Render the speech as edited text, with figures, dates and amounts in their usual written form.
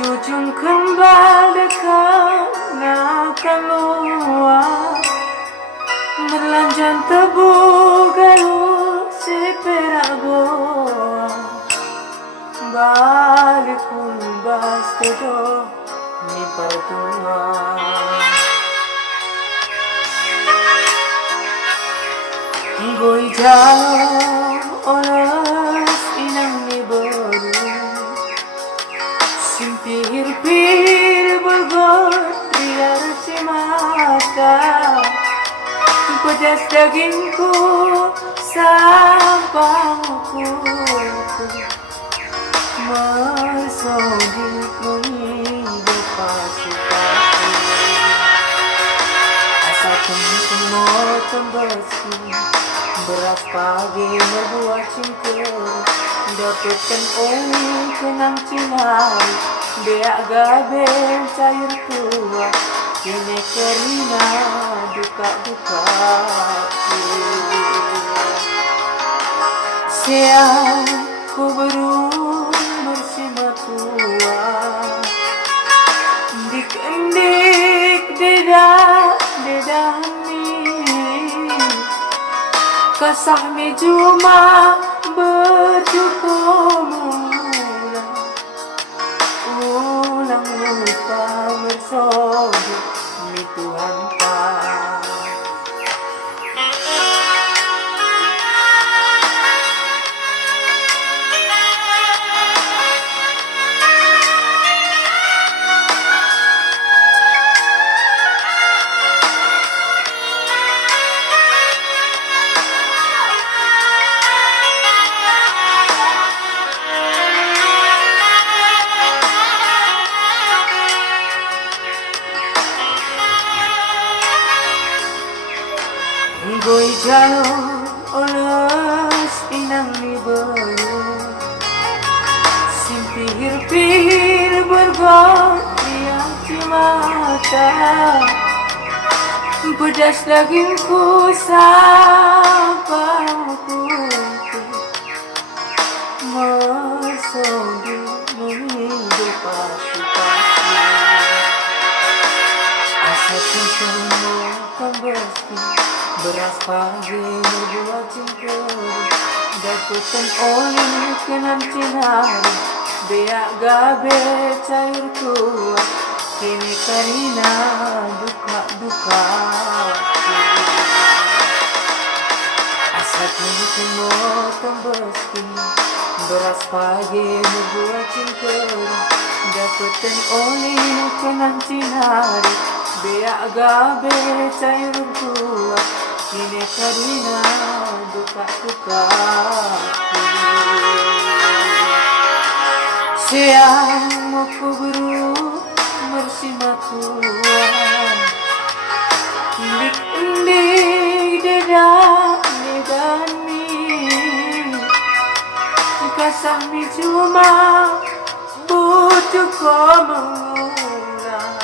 Jujung kembal dekat nak keluar Berlanjang tebu galuh si perak boa Balik kumbas tedoh ni pertuan Goi jauh olas inang ni baru Simpir-pir bergor biar si mata Pedas dagingku sampai kuku Mersodik menghidup pasukanku Asa temu tembesi Beras pagi membuat cingkir Dapatkan oli kenang cinari Beak gabel cair tua Kini kerina duka-dukaku Siang ku berun bersama tua Dik-dik dedani Kasahmi cuma bercukup ulang lupa bersodok mi Tuhan tak Goi jauh olas inang ni baru Simpir-pir bergor yang cimata Pedas dagingku sampai kuku Mersodik menghidup pasukanku Asa semua kembali Beras pagi membuat cingkir Dapatkan oli kenang cinari Beak gabel cair tua Kini karina duka-dukaku Asatmu semua tembesti Beras pagi membuat cingkir Dapatkan oli kenang cinari Beak gabel cair tua Kini karina duka-dukaku Siang aku berun bersama Tuhan Dik-dik dedani Kasahmi cuma butuh kau mengulang